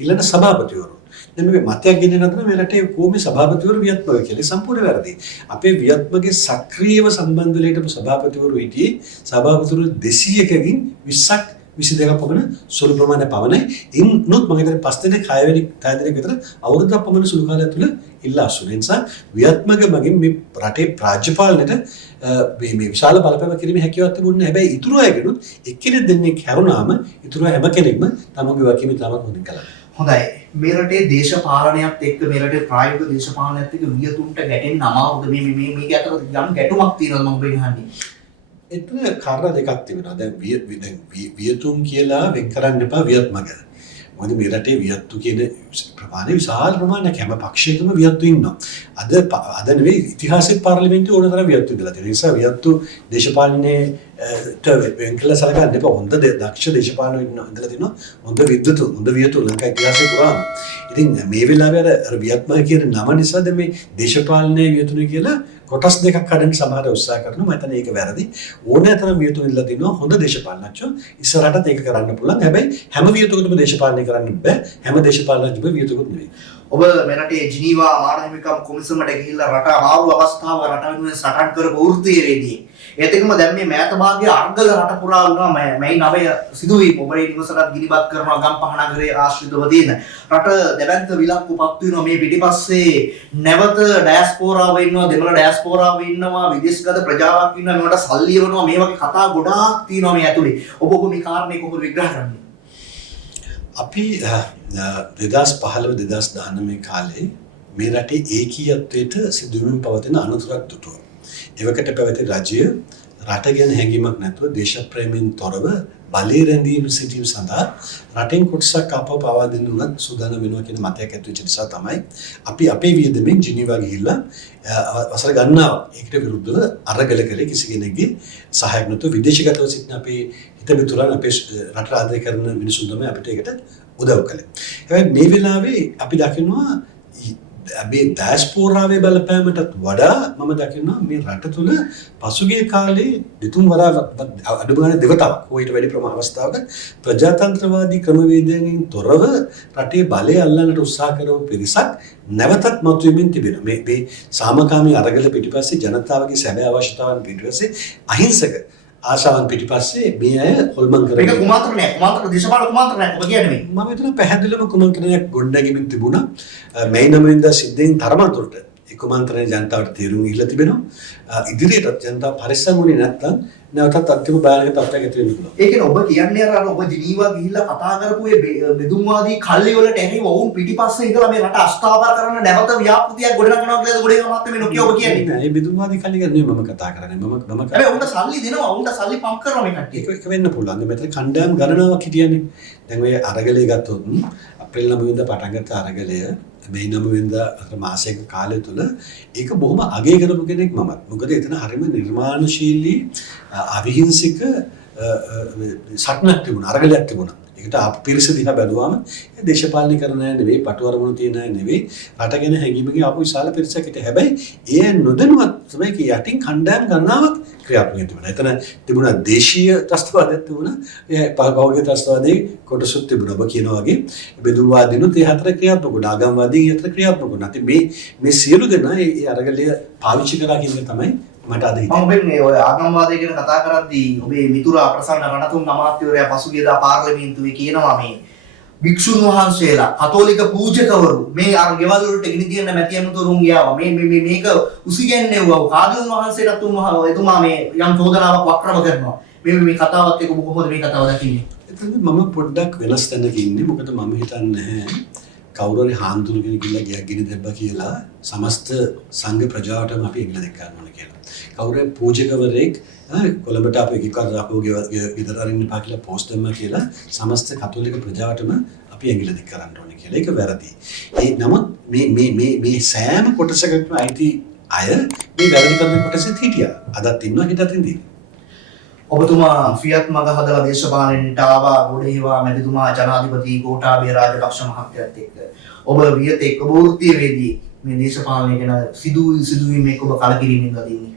ඊළඟ සභාපතිවරු. දැන් මේ මතයක් ගෙන්නේ නැත්නම් මේ රටේ කොහොමද සභාපතිවරු වියත්මග කියලා සම්පූර්ණ වැරදි. අපේ වියත්මගේ සක්‍රීයව සම්බන්ධ වෙලා හිටපු සභාපතිවරු හිටියේ සභාපතිවරු 200කින් 20ක් 22ක් පමණ සුළු ප්‍රමාණයක් පමණයි. ඉන්නොත් මම හිතන්නේ 5 දෙනෙක් 6 දෙනෙක් විතර අවුරුද්දක් පමණ සුළු කාලයක් තුළ ඉල්ලා අසු. ඒ නිසා වියත්මග මගින් මේ රටේ රාජ්‍ය පාලනයට මේ විශාල බලපෑමක් කිරීමේ හැකියාවක් තිබුණේ. හැබැයි ඉතුරු අයගෙනුත් එක්කෙනෙක් දෙන්නෙක් හැරුණාම ඉතුරු හැම කෙනෙක්ම තමන්ගේ වගකීම තාමත් හොඳින් කළා. හොඳයි. මේ රටේ දේශපාලනයත් එක්ක මේ රටේ ප්‍රායෝගික දේශපාලනයත් එක්ක වියතුන්ට ගැටෙන්න අමාරුද? මේක අතර යම් ගැටුමක් තියෙනවද මම වෙනහන්නේ? එතන කාරණා දෙකක් තිබෙනවා. දැන් වියතුන් කියලා වෙන් කරන්න එපා වියත්මග. මොකද මේ රටේ වියත්තු කියන ප්‍රමාණය විශාල ප්‍රමාණයක් හැම පක්ෂයකම වියත්තු ඉන්නවා. අද නෙවෙයි ඉතිහාසයේ පාර්ලිමේන්තුවේ ඕන තරම් වියත්තු ඉඳලා තියෙනවා. ඒ නිසා වියත්තු දේශපාලනයේ වෙන් කළා සලකන්න එපා. හොඳ දක්ෂ දේශපාලන ඉඳලා තිනවා. හොඳ වියතු ලංකා ඉතිහාසයේ පුරාම. ඉතින් මේ වෙලාවේ අර වියත්මග කියන නම නිසා දැන් මේ දේශපාලනයේ වියතුනේ කියලා කොටස් දෙකක් හදන්න සමහර උත්සාහ කරනවා. මම හිතන්නේ ඒක වැරදි. ඕනෑ තරම් වියතුන් ඉල්ලලා තිනවා හොඳ දේශපාලනඥයෝ. ඉස්සරහටත් ඒක කරන්න පුළුවන්. හැබැයි හැම වියතුකටම දේශපාලනය කරන්න බෑ. හැම දේශපාලනඥයෙකුම වියතුකුත් නෙවෙයි. ඔබ මේ රටේ ජිනීවා මානව හිමිකම් කොමිසමට ගිහිල්ලා රට අමාරු අවස්ථාවක රට වෙනුවෙන් සටන් කරපු වෘත්තීයේදී ඒත් එක්කම දැන් මේ මෑත භාගයේ අර්ගල රට පුරා වුණා මේ 9 සිදුවීම් ඔබේ නිවසට ගිනිබත් කරනවා ගම්පහ නගරයේ ආශ්‍රිතව තියෙන රට දෙවන්ත විලක්කුපත් වෙනවා මේ පිටිපස්සේ නැවත ඩයස්පෝරාව ඉන්නවා දෙමළ ඩයස්පෝරාව ඉන්නවා විදේශගත ප්‍රජාවක් ඉන්නවා මේවට සල්ලි යවනවා මේ වගේ කතා ගොඩාක් තියෙනවා මේ ඇතුලේ ඔබ මේ කාරණේ කොහොමද විග්‍රහ කරන්නේ අපි 2015-2019 කාලේ මේ රටේ ඒකීයත්වයට සිදුවීම් පවතින අනතුරක් දුටුවා. එවකට පැවති රජය රට ගැන හැඟීමක් නැතුව දේශප්‍රේමයෙන් තොරව බලය රැඳීම සිටීම සඳහා රටෙන් කොටසක් අපව පවා දෙන්න උනත් සූදානම් වෙනවා කියන මතයක් ඇති වෙච්ච නිසා තමයි අපි අපේ වියදමෙන් ජිනීවා ගිහිල්ලා වසර ගන්නවා ඒකට විරුද්ධව අරගල කළේ කිසි කෙනෙක්ගේ සහායක් නැතුව විදේශගතව සිටින අපේ හිතමිතුරන් අපේ රට ආදරය කරන මිනිසුන් තමයි අපිට ඒකට උදව් කළේ. හැබැයි මේ වෙලාවේ අපි දකිනවා මේ ඩයස්පෝරාවේ බලපෑමටත් වඩා මම දකිනවා මේ රට තුළ පසුගිය කාලේ දෙතුන් වරා අඩු ගානේ දෙවතාවක් ඊට වැඩි ප්‍රමාණ අවස්ථාවක ප්‍රජාතන්ත්‍රවාදී ක්‍රමවේදයෙන් තොරව රටේ බලය අල්ලන්නට උත්සාහ කරව පිරිසක් නැවතත් මතුවෙමින් තිබෙනවා. මේ සාමකාමී අරගල පිටිපස්සේ ජනතාවගේ සැබෑ අවශ්‍යතාවන් පිටිපස්සේ අහිංසක ආශාවන් පිටිපස්සේ මේ අය හොල්මන් කරගෙන මේක කුමන්ත්‍රණයක් දේශපාලන කුමන්ත්‍රණයක් ඔබ කියන්නේ මේ මම හිතන පැහැදිලිවම කුමන්ත්‍රණයක් ගොඩනැගෙමින් තිබුණා. මේ 9 වෙනිදා සිද්ධෙන් තරමතුරට ඒ කුමන්ත්‍රණය ජනතාවට තේරුම් ගිහිල්ලා තිබෙනවා. ඉදිරියටත් ජනතාව පරිස්සම් වුණේ නැත්නම් නැවතත් අත්‍යවශ්‍ය භයානක තත්ත්වයක් ඇති වෙන්න පුළුවන්. ඒ කියන්නේ ඔබ කියන්නේ අර ඔබ ජිනීවා ගිහිල්ලා කතා කරපු ඒ බෙදුම්වාදී කල්ලි වලට එරෙහිව වුන් පිටිපස්සේ ඉඳලා මේ රට අස්ථාවර කරන්න නැවත ව්‍යාපෘතියක් ගොඩනගනවා කියලාද ගොඩේ මාත් මේ නොකිය ඔබ කියන්නේ. නෑ මේ බෙදුම්වාදී කල්ලි ගැන නෙමෙයි මම කතා කරන්නේ. මම හැබැයි උන්ට සල්ලි දෙනවා උන්ට සල්ලි පම්ප් කරනවා මේ කට්ටිය. ඒක වෙන්න පුළුවන්. මෙතන කණ්ඩායම් ගණනාවක් හිටියනේ. දැන් ඔය අරගලේ ගත්තොත් අප්‍රේල් 9 වෙනිදා පටන් ගත්ත අරගලය මේ 9 වෙනිදා මාසයක කාලය තුල ඒක බොහොම අගය කරපු කෙනෙක් මමත්. මොකද එතන හරිම නිර්මාණශීලී අවිහිංසක සටනක් තිබුණා. අරගලයක් තිබුණා. ඒකට පිරිස දිහා බැලුවාම දේශපාලනීකරණය නෙවෙයි, පටුවරමුණු තියෙන අය නෙවෙයි, රට ගැන හැඟීමකින් ආපු විශාල පිරිසක් හිටියා. හැබැයි ඒ නොදැනුවත් තමයි කී යටින් කණ්ඩායම් ගණනාවක් ක්‍රියාත්මක තිබුණා. එතන තිබුණා දේශීය ත්‍රස්තවාදයක් තිබුණා. ඒ පෞද්ගලික ත්‍රස්තවාදී කොටසුත් තිබුණා. ඔබ කියනවා වගේ බෙදුම්වාදීනුත් ඒ හතර ක්‍රියාත්මක වුණා. ආගම්වාදී ඒ හතර ක්‍රියාත්මක වුණා. ඉතින් මේ සියලු දෙනා ඒ අරගලය පාවිච්චි කරා කියන එක තමයි මට අද හිතෙන්නේ. මම වෙන්නේ ඔය ආගම්වාදය ගැන කතා කරද්දී ඔබේ මිතුරා ප්‍රසන්න රණතුංග අමාත්‍යවරයා පසුගියදා පාර්ලිමේන්තුවේ කියනවා මේ භික්ෂුන් වහන්සේලා කතෝලික පූජකවරු මේ අර ගෙවල් වලට ගෙනි තියන මැති ඇමතුරුන් ගියාවා මේක උසිගැන්නෙව්වා කාදීන් වහන්සේටත් එතුමා මේ යම් චෝදනාවක් වක්‍රව කරනවා මේ කතාවත් එක්ක කොහොමද මේ කතාව දකින්නේ? එතන මම පොඩ්ඩක් වෙනස් තැනක ඉන්නේ. මොකද මම හිතන්නේ කවුරු හරි හාමුදුරු කෙනෙක් ගිහලා ගියක් ගිනි දැම්බා කියලා සමස්ත සංඝ ප්‍රජාවටම අපි එංගල දෙක ගන්න කියලා. කවුරු හරි පූජකවරයෙක් කොළඹට අපේ එකපාරක් අපෝ ගෙදර අරින්න එපා කියලා පෝස්ට් දැම්මා කියලා සමස්ත කතෝලික ප්‍රජාවටම අපි එංගල දෙක කරන්න ඕනේ කියලා. ඒක වැරදි. ඒ නමුත් මේ සෑම කොටසකටම අයිති අය මේ වැරදි කරන කොටසෙත් හිටියා. අදත් ඉන්නවා හිතත් ඉඳී. ඔබතුමා ෆියට් මග හදලා දේශපාලනයට ආවා ගොඩේවා මැතිතුමා ජනාධිපති ගෝඨාභය රාජපක්ෂ මහත්තයත් එක්ක ඔබ වියතේ ඔබ වෘත්තීයවේදී මේ දේශපාලනය ගැන සිදුවීම් එක්ක ඔබ කලකිරීමෙන් ඉන්නේ.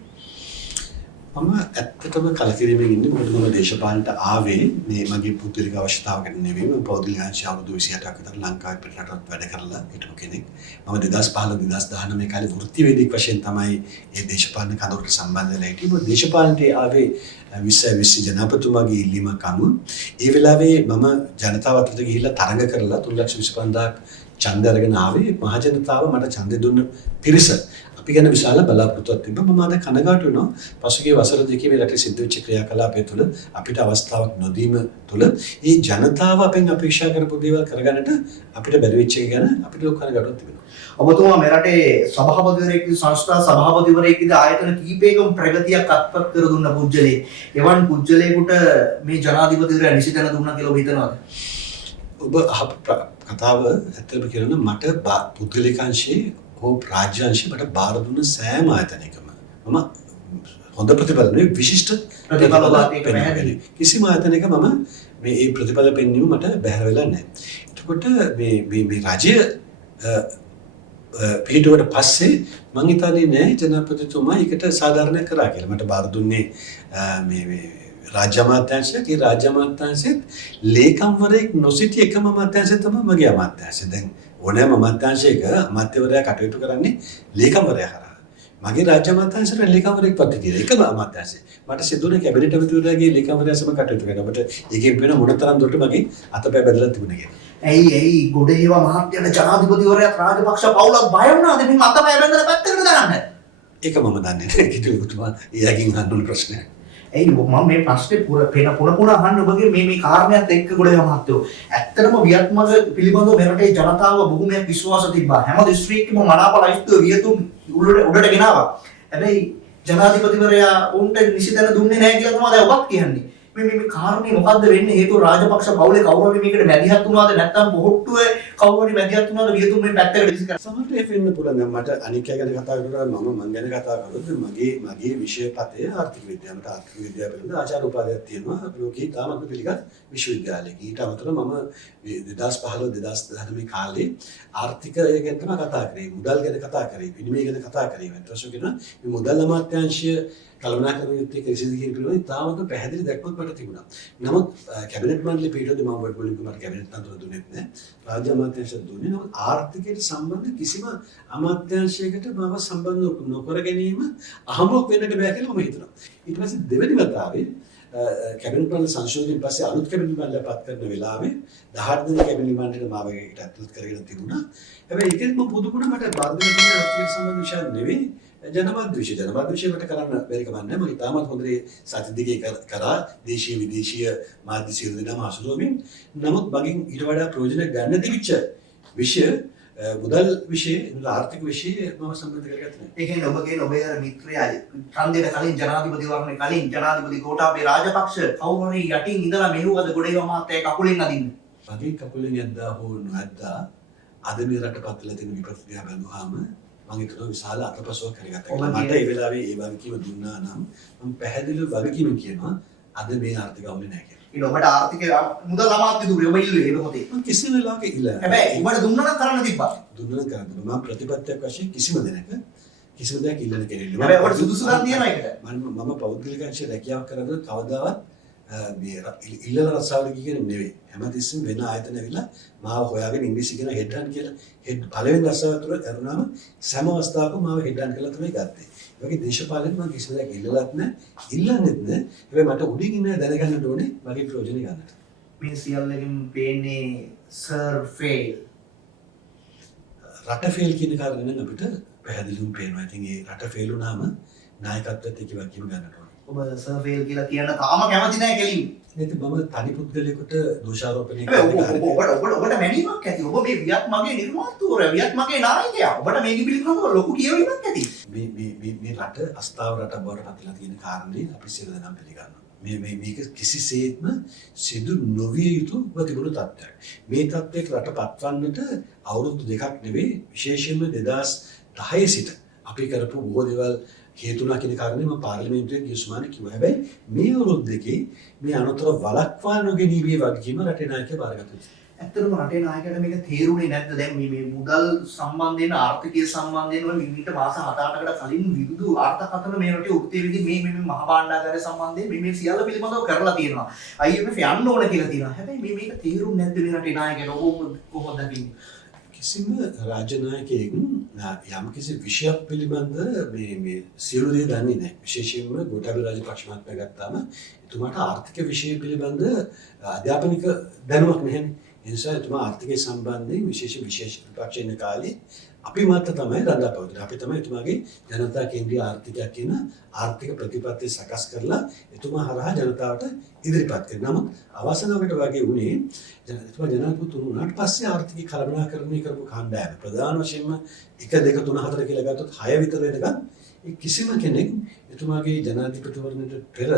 මම ඇත්තටම කලකිරීමෙන් ඉන්නේ. මොකද මම දේශපාලනයට ආවේ මේ මගේ පුද්ගලික අවශ්‍යතාවකට නෙවෙයි. මම පෞද්ගලික අවුරුදු 28ක් විතර ලංකාවේ පිටරටත් වැඩ කරලා හිටපු කෙනෙක්. මම 2015 2019 කාලේ වෘත්තීයවේදියෙක් වශයෙන් තමයි මේ දේශපාලන කඳවුරට සම්බන්ධ වෙලා හිටියේ. මම දේශපාලනයට ආවේ 2020 ජනාධිපතිතුමාගේ ඉල්ලීමක් අනුව. ඒ වෙලාවේ මම ජනතාව අතරට ගිහිල්ලා තරඟ කරලා 3,25,000ක් ඡන්ද අරගෙන ආවේ. මහ ජනතාව මට ඡන්ද දුන්න පිරිස අපි ගැන විශාල බලාපොරොත්තුවක් තිබ්බා. මම අද කනගාටු වෙනවා. පසුගිය වසර දෙකේ මේ රටේ සිද්ධ වෙච්ච ක්‍රියාකලාපය තුළ අපිට අවස්ථාවක් නොදීම තුළ ඒ ජනතාව අපෙන් අපේක්ෂා කරපු දේවල් කරගන්නට අපිට බැරි වෙච්ච එක ගැන අපිට ලොකු කනගාටුවක් තිබෙනවා. ඔබතුමා මේ රටේ සභාපතිවරයෙක් සංස්ථා සභාපතිවරයෙක් ආයතන කීපයකම ප්‍රගතියක් අත්පත් කර දුන්න පුජ්‍යලේ. එවන් පුජ්‍යලේකට මේ ජනාධිපතිවරයා නිසිතන දුන්නා කියලා ඔබ හිතනවාද? ඔබ කතාව ඇත්තටම කියනවා මට පුද්ගලිකාංශයේ හෝ රාජ්‍යාංශයේ මට බාර දුන්න සෑම ආයතනයකම මම හොඳ ප්‍රතිඵල නෙවෙයි විශිෂ්ට ප්‍රතිඵල ලබන්නේ. කිසිම ආයතනයක මම මේ ප්‍රතිඵල පෙන්වීම මට බැහැර වෙලා නැහැ. එතකොට මේ රාජ්‍ය පිටුවට පස්සේ මං හිතන්නේ නෑ ජනාධිපතිතුමා ඒකට සාධාරණ කරා කියලා. මට බාර දුන්නේ මේ රාජ්‍ය අමාත්‍යාංශයක්. ඒ රාජ්‍ය අමාත්‍යාංශෙත් ලේකම්වරයෙක් නොසිටි එකම අමාත්‍යාංශය තමයි මගේ අමාත්‍යාංශය. දැන් ඕනෑම අමාත්‍යාංශයක අමාත්‍යවරයා කටයුතු කරන්නේ ලේකම්වරයා කරා. මගේ රාජ්‍ය අමාත්‍යාංශයට ලේකම්වරයෙක්වත් කියලා එකම අමාත්‍යාංශය. මට සිදුනේ කැබිනට් ඇමතිවරයාගේ ලේකම්වරයා සම කටයුතු කරා. මට ඒකෙන් වෙන මොනතරම් දුරට මගේ අතපය බැදලා තිබුණේ කියලා. ඇයි ගොඩේවා මහත්තයාට ජනාධිපතිවරයා රාජපක්ෂ පවුලක් බය වුණාද මේ අතපය බැඳලා පැත්තකට දාන්න? ඒක මම දන්නේ නැහැ. කිතුතුමා එයාගෙන් අහන්න ඕන ප්‍රශ්නයක්. ඇයි මම මේ ප්‍රශ්නේ පුන අහන්න ඔබගේ මේ කාරණයක් එක්ක ගොඩේවා මහත්තයෝ. ඇත්තටම වියත්මග පිළිබඳව මෙරටේ ජනතාව බොහොමයක් විශ්වාස තිබ්බා. හැම දිස්ත්‍රික්කෙම මනාප ලයිස්තුව වියතුන් උඩට ගෙනාවා. හැබැයි ජනාධිපතිවරයා උන්ට නිසිතන දුන්නේ නැහැ කියලා තමයි දැන් ඔබත් කියන්නේ. මේ කාරණේ මොකද්ද වෙන්නේ? හේතුව රාජපක්ෂ පවුලේ කවුරු හරි මේකට මැදිහත් වුණාද නැත්නම් පොහොට්ටුවේ කවුරු හරි මැදිහත් වුණාද වියතුන් මේ පැත්තකට විසි කරා. සමහරට ඒ වෙන්න පුළුවන්. දැන් මට අනික් අය ගැන කතා කරලා මම ගැන කතා කරොත් මගේ විෂය පතේ ආර්ථික විද්‍යාව. මට ආර්ථික විද්‍යාව පිළිබඳ ආචාර්ය උපාධියක් තියෙනවා. ලෝකේ තාමත් පිළිගත් විශ්වවිද්‍යාලයක. ඊට අමතරව මම 2015 2019 කාලේ ආර්ථිකය ගැන තමයි කතා කරේ. මුදල් ගැන කතා කරේ. විනිමය ගැන කතා කරේ. ඊට කියන මේ මුදල් අමාත්‍යාංශය කළමනාකරන යුත්තේ කිසිදු කෙනෙක් පිළිබඳව තාමත් පැහැදිලි දැක්මක් මට තිබුණා. නමුත් කැබිනට් මණ්ඩලයේ පිටුවේදී මම වඩ මට කැබිනට් තනතුර දුන්නෙත් නැහැ. රාජ්‍ය අමාත්‍යාංශය දුන්නේ. නමුත් ආර්ථිකයට සම්බන්ධ කිසිම අමාත්‍යාංශයකට මම සම්බන්ධ නොකර ගැනීම අහඹක් වෙන්නට බෑ කියලා මම හිතනවා. ඊට පස්සේ දෙවෙනි වතාවේ කැබිනට් මණ්ඩල සංශෝධනයෙන් පස්සේ අලුත් කැබිනට් මණ්ඩලය පත් කරන වෙලාවේ 18 දෙනෙක් කැබිනට් මණ්ඩලයට මාව ඒකට ඇතුළත් කරගෙන තිබුණා. හැබැයි ඒකෙත් මම පුදුමුණා මට බාධා කරන ආර්ථික සම්බන්ධ විෂය නෙවෙයි. ජනමාධ්‍ය විෂයට කරන්න බැරි කමක් නැහැ. මම ඉතාමත් හොඳට සති දිගේ කරා දේශීය විදේශීය මාධ්‍ය සියලු දෙනාම හසුරුවමින්. නමුත් මගෙන් ඊට වඩා ප්‍රයෝජන ගන්න තිබිච්ච විෂය මුදල් විෂය ආර්ථික විෂය මම සම්බන්ධ කරගත්තේ නැහැ. ඒ කියන්නේ ඔබ කියන ඔබේ අර මිත්‍රයා ඡන්දයට කලින් ජනාධිපතිවරණය කලින් ජනාධිපති ගෝඨාභය රාජපක්ෂ කවුරු හරි යටින් ඉඳලා මෙහෙවද ගොඩේව මහත්තයා කකුලෙන් අදින්න. මගේ කකුලෙන් යද්දා හෝ නොයද්දා අද මේ රට පත්වලා තියෙන විපත්ති දිහා බැලුවාම මම හිතනවා විශාල අතපසුවක් කරගත්තා. මට ඒ වෙලාවේ ඒ වගකීම දුන්නා නම් මම පැහැදිලිව වගකීම කියනවා අද මේ ආර්ථික අවුල නැහැ කියලා. ඊට ඔබට ආර්ථික මුදල් අමාත්‍ය දුන්නේ ඔබ ඉල්ලුවේ ඒ මොහොතේ. මම කිසිම වෙලාවක ඉල්ලන්නේ. හැබැයි ඔබට දුන්නා නම් කරන්න තිබ්බා. දුන්නා නම් කරන්න. මම ප්‍රතිපත්තියක් වශයෙන් කිසිම දෙයක් ඉල්ලන කෙනෙක් නෙවෙයි. හැබැයි ඔබට සුදුසුකම් තියෙනවා ඒකට. මම පෞද්ගලික අංශයේ රැකියාව කරනකොට කවදාවත් මේ ඉල්ලන රස්සාවල කියන නෙවෙයි. හැමතිස්සෙම වෙන ආයතන ඇවිල්ලා මාව හොයාගෙන ඉංග්‍රීසි කියන හෙඩ් හන් කියලා පළවෙනි රස්සාව තුර කරුණාම සෑම අවස්ථාවකම මාව හෙඩ් හන් කරලා තමයි ගත්තේ. ඒ වගේ දේශපාලනයෙන් මම කිසිම දෙයක් ඉල්ලලත් නැහැ, ඉල්ලන්නෙත් නැහැ. හැබැයි මට උඩින් ඉන්න දැනගන්න ඕනේ මගේ ප්‍රයෝජන ගන්නට. මේ සියල්ලකින් පේන්නේ සර් ෆේල්. රට ෆේල් කියන කාරණේ නම් අපිට පැහැදිලිවම පේනවා. ඉතින් ඒ රට ෆේල් වුණාම නායකත්වයට ඒක වගකීම ගන්නට ඕනේ. ඔබ සර් ෆේල් කියලා කියන්න තාම කැමති නැහැ කෙලින්. නේද මම තනි පුද්ගලයෙකුට දෝෂාරෝපණය ඔබට මැනීමක් ඇති. ඔබ මේ වියත් මගේ නිර්මාතෘවරයා, වියත් මගේ නායකයා. ඔබට මේක පිළිබඳව ලොකු කියවීමක් ඇති. මේ රට අස්ථාව රට බවට පත්ලා තියෙන කාරණේ අපි සියලු දෙනාම පිළිගන්නවා. මේක කිසිසේත්ම සිදු නොවිය යුතු තිබුණු තත්ත්වයක්. මේ තත්ත්වයට රට පත්වන්නට අවුරුදු දෙකක් නෙවෙයි විශේෂයෙන්ම 2010 සිට අපි කරපු බොහෝ දේවල් හේතුණා කියන කාරණේ මම පාර්ලිමේන්තුවේ ගියසුමානේ කිව්වා. හැබැයි මේ අවුරුදු දෙකේ මේ අනතුර වළක්වා නොගැනීමේ වගකීම රටේ නායකයා බාරගත්තා. ඇත්තටම රටේ නායකයාට මේක තේරුනේ නැද්ද? දැන් මේ මුදල් සම්බන්ධයෙන් ආර්ථිකය සම්බන්ධයෙන් ඔය විවිධ මාස 7-8කට කලින් විවිධ අර්ථකථන මේ රටේ උත්තේ විදි මේ මහා භාණ්ඩාගාරය සම්බන්ධයෙන් මේ සියල්ල පිළිබඳව කරලා තියෙනවා. IMF යන්න ඕන කියලා තියෙනවා. හැබැයි මේක තේරුන්නේ නැද්ද මේ රටේ නායකයාට? ඔබ කොහොමද දකින්නේ? කිසිම රාජ්‍ය නායකයෙක් යම්කිසි විෂයක් පිළිබඳ මේ සියලු දේ දන්නේ නැහැ. විශේෂයෙන්ම ගෝඨාභය රාජපක්ෂ මහත්මයා ගත්තාම එතුමාට ආර්ථික විෂය පිළිබඳ අධ්‍යාපනික දැනුමක් නැහැනේ. ඒ නිසා එතුමා ආර්ථිකය සම්බන්ධයෙන් විශේෂ විපක්ෂ ඉන්න කාලේ අපි මත තමයි රඳාපවතින. අපි තමයි එතුමාගේ ජනතා කේන්ද්‍රීය ආර්ථිකයක් කියන ආර්ථික ප්‍රතිපත්තිය සකස් කරලා එතුමා හරහා ජනතාවට ඉදිරිපත් කරනවා. නමුත් අවසානකට වගේ වුණේ එතුමා ජනාධිපති වුණාට පස්සේ ආර්ථික කළමනාකරණය කරපු කණ්ඩායම ප්‍රධාන වශයෙන්ම 1 2 3 4 කියලා ගත්තොත් 6 විතර වෙනකන් කිසිම කෙනෙක් එතුමාගේ ජනාධිපතිවරණයට පෙර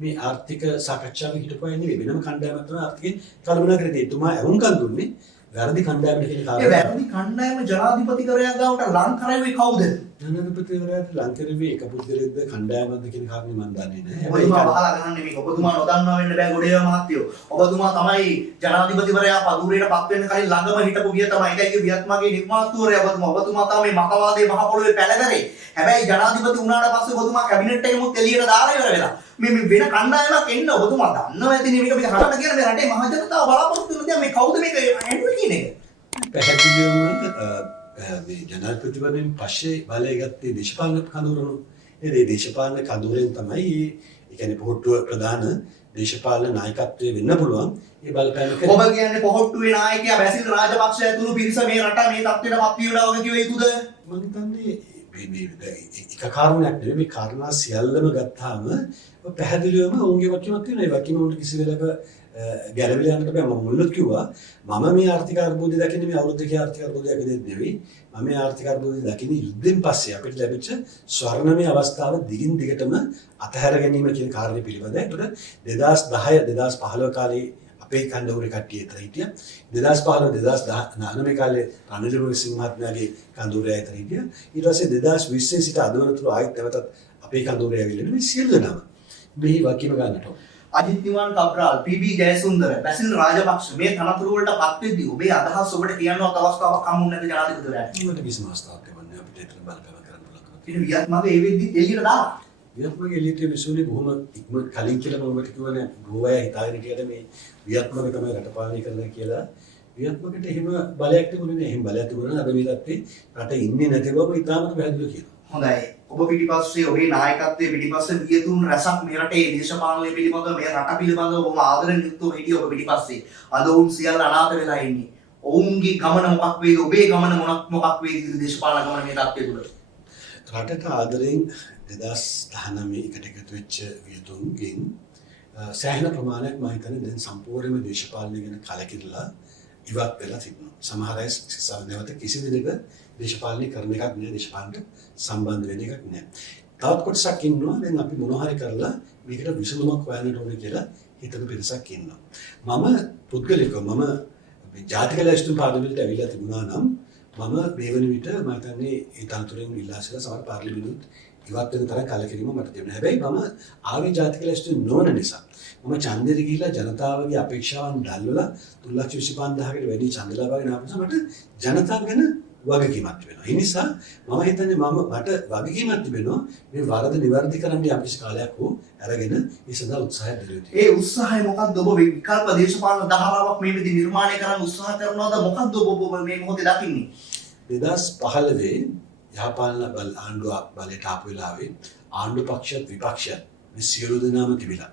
මේ ආර්ථික සාකච්ඡාවේ හිටපුවා නෙවෙයි. වෙනම කණ්ඩායමක් තමයි ආර්ථික කළමනාකරණය. එතුමා එවුම්කන් දුන්නේ වැරදි කණ්ඩායමට කියන කාරණා. ඒ වැරදි කණ්ඩායම ජනාධිපතිවරයා ගාවට ලං කරවේ කවුද? ජනාධිපතිවරයාට ලං කරවේ එක පුද්ගලෙක්ද කණ්ඩායමක්ද කියන කාරණේ මම දන්නේ නැහැ. ඔබතුමා වහලා ගහන්නේ මේක. ඔබතුමා නොදන්නවා වෙන්න බෑ ගොඩේව මහත්තයෝ. ඔබතුමා තමයි ජනාධිපතිවරයා පදුරේට පත් වෙන්න කලින් ළඟම හිටපු ගිය තමයි. ඒකයි වියත්මගේ නිර්මාතෘවරයා ඔබතුමා. ඔබතුමා තමයි මේ මතවාදයේ මහ පොළොවේ පැලදරේ. හැබැයි ජනාධිපති වුණාට පස්සේ ඔබතුමා කැබිනට් එකෙමුත් එළියට දාලා ඉවර වෙලා. මේ වෙන කණ්ඩායමක් එන්න ඔබතුමා දන්නවා ඇතිනේ මේක මේ රටට කියන මේ රටේ මහ ජනතාව බලාපොරොත්තු වෙන දේ මේ කවුද මේක ඇඬුවේ කියන එක. පැහැදිලිවම මේ ජනාධිපතිවරණයෙන් පස්සේ බලය ගත්තේ දේශපාලන කඳවුරනු. ඒ දේශපාලන කඳවුරෙන් තමයි ඒ කියන්නේ පොහොට්ටුව ප්‍රධාන දේශපාලන නායකත්වයේ වෙන්න පුළුවන්. ඒ බලපෑම කරේ. ඔබ කියන්නේ පොහොට්ටුවේ නායකයා බැසිල් රාජපක්ෂ ඇතුළු පිරිස මේ රට මේ තත්ත්වයට පත් වීමට වගේ කිව යුතුද? මම හිතන්නේ මේ එක කාරණයක් නෙවෙයි මේ කාරණා සියල්ලම ගත්තාම පැහැදිලිවම ඔවුන්ගේ වකීමක් තියෙනවා. ඒ වකීම උන්ට කිසි වෙලක ගැලවිලා යන්නට බෑ. මම මුලින්ම කිව්වා මම මේ ආර්ථික අර්බුදය දකින්නේ මේ අවුරුදු දෙකේ ආර්ථික අර්බුදයක් විදිහට නෙවෙයි. මම මේ ආර්ථික අර්බුදය දකින්නේ යුද්ධෙන් පස්සේ අපිට ලැබිච්ච ස්වර්ණමය අවස්ථාව දිගින් දිගටම අතහැර ගැනීම කියන කාරණේ පිළිබඳ. ඒකට 2010 2015 කාලේ අපේ කන්දෝරේ කට්ටිය එතන හිටියා. 2015 2019 කාලේ රනිල් වික්‍රමසිංහ මහත්මයාගේ කන්දෝරේ එතන හිටියා. ඊට පස්සේ 2020 සිට අද වෙනතුරු ආයෙත් නැවතත් අපේ කන්දෝරේ ඇවිල්ලා මේ සියලු දෙනාම මෙහි වකීම ගන්නට ඕන. අජිත් නිවාන් කබ්‍රාල්, පී.බී. ජයසුන්දර, බැසිල් රාජපක්ෂ මේ තනතුරු වලට පත් වෙද්දී ඔබේ අදහස් ඔබට කියන්නවත් අවස්ථාවක් හම්බුනේ නැද්ද ජනාධිපතිවරයාට? ඒකට කිසිම අවස්ථාවක් තිබුණේ අපිට ඒතර බලපෑම කරන්න පුළුවන්. ඉතින් වියත්නාගේ ඒ වෙද්දි එළියට දාලා. වියත්නාගේ එළියට මිසුනේ බොහොම ඉක්මනට කලින් කියලා මම ඔබට කිව්වනේ ගෝවය හිතාගෙන හිටියට මේ වියත්නාගේ තමයි රට පාලනය කරන්න කියලා. වියත්නාගට එහෙම බලයක් තිබුණේ නැහැ. එහෙම බලයක් තිබුණා නම් අද මේ තත්ත්වේ රට ඉන්නේ නැති බව ඉතාමත් පැහැදිලිව කියනවා. හොඳයි. ඔබ පිටිපස්සේ ඔබේ නායකත්වයේ පිටිපස්සේ වියතුන් රැසක් මේ රටේ දේශපාලනය පිළිබඳව මේ රට පිළිබඳව බොහොම ආදරෙන් යුක්තව හිටිය ඔබ පිටිපස්සේ. අද වුන් සියල්ල අනාථ වෙලා ඉන්නේ. ඔවුන්ගේ ගමන මොකක් වේද? ඔබේ ගමන මොකක් වේද? දේශපාලන ගමන මේ තත්ත්වය තුළ. රටට ආදරෙන් 2019 එකට එකතු වෙච්ච වියතුන්ගෙන් සෑහෙන ප්‍රමාණයක් මම හිතන්නේ දැන් සම්පූර්ණයෙන්ම දේශපාලනය ගැන කලකිරලා ඉවත් වෙලා තිබුණා. සමහර අය නැවත කිසි විදිහක දේශපාලනය කරන එකක් නෑ, දේශපාලනට සම්බන්ධ වෙන එකක් නෑ. තවත් කොටසක් ඉන්නවා දැන් අපි මොනවා හරි කරලා මේකට විසඳුමක් හොයන්නට ඕනේ කියලා හිතන පිරිසක් ඉන්නවා. මම පුද්ගලිකව මම ජාතික ලැයිස්තුවෙන් පාර්ලිමේන්තුවට ඇවිල්ලා තිබුණා නම් මම මේ වෙන විට මම හිතන්නේ ඒ තනතුරෙන් ඉල්ලාසලා සමහර පාර්ලිමේන්තුත් ඉවත් වෙන තරම් කලකිරීම මට තිබුණා. හැබැයි මම ආවේ ජාතික ලැයිස්තුවෙන් නොවන නිසා මම ඡන්දෙට ගිහිල්ලා ජනතාවගේ අපේක්ෂාවන් දැල්වලා 325000කට වැඩි ඡන්ද ලබාගෙන ආපු නිසා මට ජනතාව ගැන වගකීමක් තිබෙනවා. ඒ නිසා මම හිතන්නේ මට වගකීමක් තිබෙනවා මේ වරද නිවැරදි කරන්න යම් කිසි කාලයක් හෝ අරගෙන ඒ සඳහා උත්සාහය දරලා තියෙනවා. ඒ උත්සාහය මොකක්ද? ඔබ විකල්ප දේශපාලන ධාරාවක් මේ විදිහ නිර්මාණය කරන්න උත්සාහ කරනවද? මොකක්ද ඔබ මේ මොහොතේ දකින්නේ? 2015 යහපාලන ආණ්ඩුව බලයට ආපු වෙලාවේ ආණ්ඩු පක්ෂත් විපක්ෂත් මේ සියලු දෙනාම තිබිලා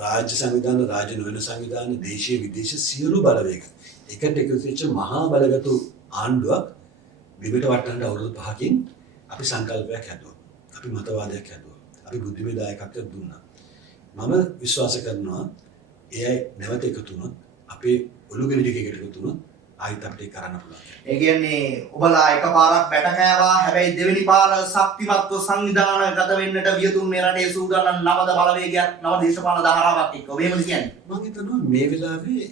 රාජ්‍ය සංවිධාන, රාජ්‍ය නොවන සංවිධාන, දේශීය විදේශ සියලු බලවේග එකට එකතු වෙච්ච මහා බලගතු ආණ්ඩුවක් විවිධ වටන්න අවුරුදු 5කින් අපි සංකල්පයක් හැදුවා. අපි මතවාදයක් හැදුවා. අපි බුද්ධිමය දායකත්වයක් දුන්නා. මම විශ්වාස කරනවා ඒ නැවත එකතු වුණොත් අපේ ඔලුගෙඩි ටික එකතු වුණොත් ආයෙත් අපිට කරන්න පුළුවන්. ඒ කියන්නේ ඔබලා එකපාරක් බැට කෑවා. හැබැයි දෙවෙනි පාර ශක්තිමත්ව සංවිධානගත වෙන්නට වියතුන් මේ රටේ සූදානම් නවද බලවේගයක්, නව දේශපාලන ධාරාවක් එක්ක. ඔබ එහෙමද කියන්නේ? මම හිතනවා මේ වෙලාවේ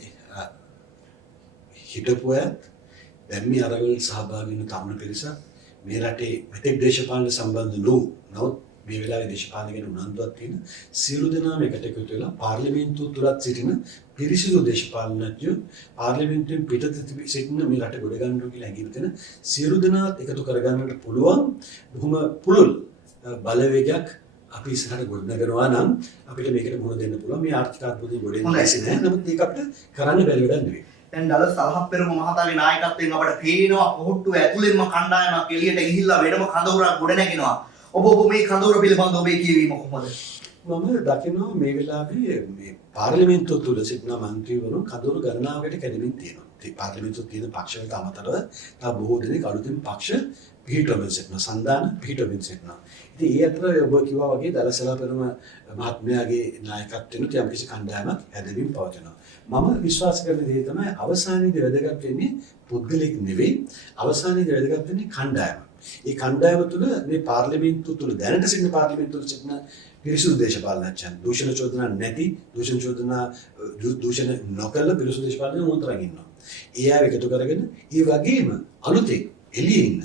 හිටපු අයත් දැන් මේ අරගල සහභාගී වෙන තරුණ පිරිසක් මේ රටේ මෙතෙක් දේශපාලන සම්බන්ධ නමුත් මේ වෙලාවේ දේශපාලන ගැන උනන්දුවක් තියෙන සියලු දෙනාම එකට එකතු වෙලා පාර්ලිමේන්තුව තුලත් සිටින පිරිසිදු දේශපාලනඥයෝ පාර්ලිමේන්තුවෙන් පිටත සිටින මේ රට ගොඩ ගන්නට කියලා හැඟීම තියෙන සියලු දෙනාත් එකතු කරගන්නට පුළුවන් බොහොම පුළුල් බලවේගයක් අපි ඉස්සරහට ගොඩනගනවා නම් අපිට මේකට මුහුණ දෙන්න පුළුවන්. මේ ආර්ථික අර්බුදය ගොඩෙන් නැසෙ නෑ. නමුත් ඒක අපිට කරන්න බැරි වැඩක් නෙවෙයි. දැන් ඩලස් සලහප්පෙරම මහතාගේ නායකත්වයෙන් අපට පේනවා පොහොට්ටුව ඇතුළෙන්ම කණ්ඩායමක් එළියට ගිහිල්ලා වෙනම කඳවුරක් ගොඩනැගෙනවා. ඔබ මේ කඳවුර පිළිබඳව ඔබේ කියවීම කොහොමද? මම දකිනවා මේ වෙලාවේ මේ පාර්ලිමේන්තුව තුළ සිටින මන්ත්‍රීවරු කඳවුරු ගණනාවකට කැඩෙමින් තියෙනවා. ඒ පාර්ලිමේන්තුවේ තියෙන පක්ෂවලට අමතරව තව බොහෝ දෙනෙක් අලුතින් පක්ෂ පිහිටවමින් සිටිනවා. සන්දාන පිහිටවමින් සිටිනවා. ඉතින් ඒ අතර ඔබ කිව්වා වගේ දලසලාපෙරම මහත්මයාගේ නායකත්වයෙන් යම් කිසි කණ්ඩායමක් හැදෙමින් පවතිනවා. මම විශ්වාස කරන දේ තමයි අවසානයේදී වැදගත් වෙන්නේ පුද්ගලික නෙවෙයි. අවසානයේදී වැදගත් වෙන්නේ කණ්ඩායම. ඒ කණ්ඩායම තුළ මේ පාර්ලිමේන්තුව තුළ දැනට සිටින පාර්ලිමේන්තුව තුළ සිටින පිරිසුදු දේශපාලනඥයන්, දූෂණ චෝදනා නැති, දූෂණ නොකළ පිරිසුදු දේශපාලනඥයන් මොන්තරන් ඉන්නවා. ඒ අය එකතු කරගෙන ඒ වගේම අලුතෙන් එළියේ ඉන්න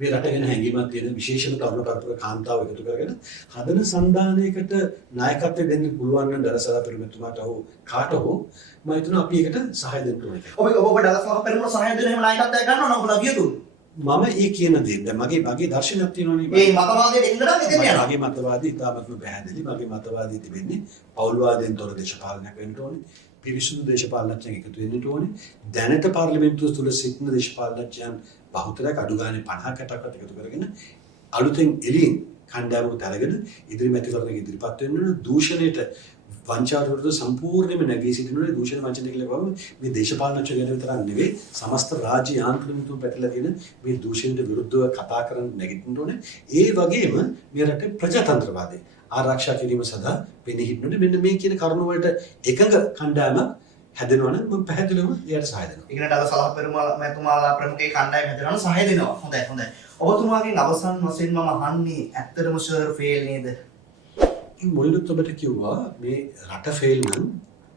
මේ රට ගැන හැඟීමක් තියෙන විශේෂම තරුණ පරපුර කාන්තාව එකතු කරගෙන හදන සන්දානයකට නායකත්වය දෙන්න පුළුවන් නම් දලසලා පෙරමුතුමාට හෝ කාට හෝ මම හිතනවා අපි ඒකට සහාය දෙන්න ඕනේ. ඔබ දලසලා පෙරමුණ සහාය දෙන්න එහෙම නායකත්වයක් ගන්නවා නම් ඔබලා වියතුන්. මම ඒ කියන දේ දැන් මගේ දර්ශනයක් තියෙනවනේ. මේ මතවාදයට එන්න නම් එතෙන් යනවා. මගේ මතවාදී ඉතාමත්ම පැහැදිලි. මගේ මතවාදී තිබෙන්නේ පෞල්වාදයෙන් තොර දේශපාලනයක් වෙන්න ඕනේ. පිරිසුදු දේශපාලනඥයන් එකතු වෙන්න ඕනේ. දැනට පාර්ලිමේන්තුව තුළ සිටින දේශපාලනඥයන් බහුතරයක් අඩු ගානේ 50%කට එකතු කරගෙන අලුතෙන් එළියෙන් කණ්ඩායමකට අරගෙන ඉදිරි මැතිවරණයක ඉදිරිපත් වෙන්න ඕන. දූෂණයට වංචාවට විරුද්ධව සම්පූර්ණයෙන්ම නැගී සිටිනුනේ දූෂණ වංචනය කියලා බව මේ දේශපාලනඥයෝ ගැන විතරක් නෙවෙයි සමස්ත රාජ්‍ය යාන්ත්‍රණය තුල පැටලලා තියෙන මේ දූෂණයට විරුද්ධව කතා කරන්න නැගිටින්න ඕනේ. ඒ වගේම මේ රටේ ප්‍රජාතන්ත්‍රවාදය ආරක්ෂා කිරීම සඳහා පෙනී හිටිනුනේ මෙන්න මේ කියන කරුණ වලට එකඟ කණ්ඩායමක් හැදෙනවා නම් මම පැහැදිලිවම එයාට සහාය දෙනවා. ඉගෙනට අද සලහ පෙරමුණතුමාලා ප්‍රමුඛ කණ්ඩායම හැදෙනවා සහාය දෙනවා. හොඳයි හොඳයි. ඔබතුමාගෙන් අවසන් වශයෙන් මම අහන්නේ ඇත්තටම සර් ෆේල් නේද? ඉතින් මුලින්ම ඔබට කිව්වා මේ රට ෆේල් නම්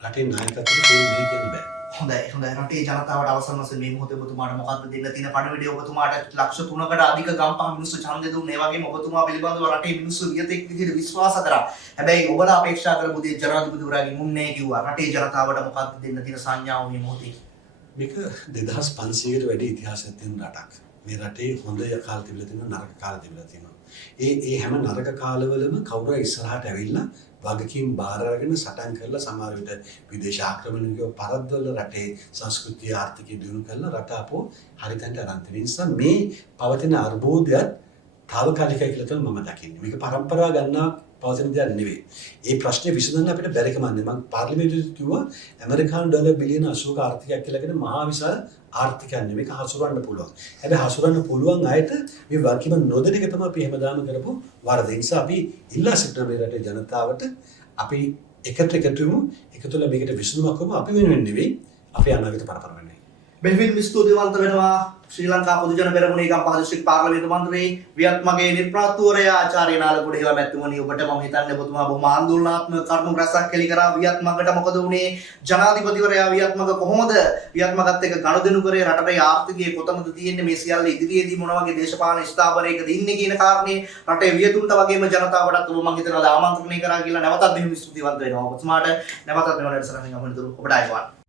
රටේ නායකත්වයට ෆේල් වෙයි කියන බෑ. හොඳයි හොඳයි. රටේ ජනතාවට අවසන් වශයෙන් මේ මොහොතේ ඔබතුමාට මොකක්ද දෙන්න තියෙන පණිවිඩය? ඔබතුමාට ලක්ෂ 3කට අධික ගම්පහ මිනිස්සු ඡන්දෙ දුන්නේ. ඒ වගේම ඔබතුමා පිළිබඳව රටේ මිනිස්සු වියතෙක් විදිහට විශ්වාස කරා. හැබැයි ඔබලා අපේක්ෂා කරපු දේ ජනාධිපතිවරයාගෙන් මුන්නේ කිව්වා. රටේ ජනතාවට මොකක්ද දෙන්න තියෙන සංඥාව මේ මොහොතේ? මේක 2500කට වැඩි ඉතිහාසයක් තියෙන රටක්. මේ රටේ හොඳ කාල තිබිලා තියෙනවා නරක කාල තිබිලා තියෙනවා. ඒ හැම නරක කාලවලම කවුරු ඉස්සරහට ඇවිල්ලා වගකීම් බාර අරගෙන සටන් කරලා සමහර විට විදේශ ආක්‍රමණයක පරද්දවල රටේ සංස්කෘතිය ආර්ථිකය දියුණු කරලා රට අපෝ හරිතන්ට අරන් තියෙන නිසා මේ පවතින අර්බුදයත් తాවකාලිකයි කියලා තමයි මම දකින්නේ. මේක පරම්පරාව ගන්නා පවතින දෙයක් නෙවෙයි. ඒ ප්‍රශ්නේ විසඳන්න අපිට බැරි කමන්නේ. මම පාර්ලිමේන්තුවේ කිව්වා ඇමරිකානු ඩොලර් බිලියන 80ක ආර්ථිකයක් කියලා කියන මහා විශාල ආර්ථිකයක් නෙවෙයි. මේක හසුරවන්න පුළුවන්. හැබැයි හසුරවන්න පුළුවන් අයට මේ වගකීම නොදෙන එක තමයි අපි හැමදාම කරපු වරද. ඒ නිසා අපි ඉල්ලා සිටින මේ රටේ ජනතාවට අපි එකතු වෙමු. එකතුලා මේකට විසඳුමක් වමු. අපි වෙනුවෙන් නෙවෙයි අපේ අනාගත පරපර වෙනුවෙන්. බෙහෙවින් ස්තුතිවන්ත වෙනවා ශ්‍රී ලංකා පොදු ජන පෙරමුණේ ගම්පහ දිස්ත්‍රික් පාර්ලිමේන්තු මන්ත්‍රී වියත්මගේ නිර්මාතෘවරයා ආචාර්ය නාලගොඩ හේවා මැතිතුමනි ඔබට මම හිතන්නේ ඔබතුමා බොහොම ආందోලනාත්මක කරුණු රැසක් කෙලි කරා වියත්මකට මොකද වුනේ ජනාධිපතිවරයා වියත්මක කොහොමද වියත්මකත් එක්ක ගනුදෙනු කරේ රටේ ආර්ථිකය කොතනද තියෙන්නේ මේ සියල්ල ඉදිරියේදී මොන වගේ දේශපාලන ස්ථාවරයකද ඉන්නේ කියන කාරණේ රටේ වියතුන්ට වගේම ජනතාවටත් ඔබ මම හිතනවා ආමන්ත්‍රණය කරා කියලා නැවතත් බෙහෙවින් ස්තුතිවන්ත වෙනවා ඔබතුමාට නැවතත් මේ වැඩසටහනින් අපිට ඔබට ආයුබෝවන්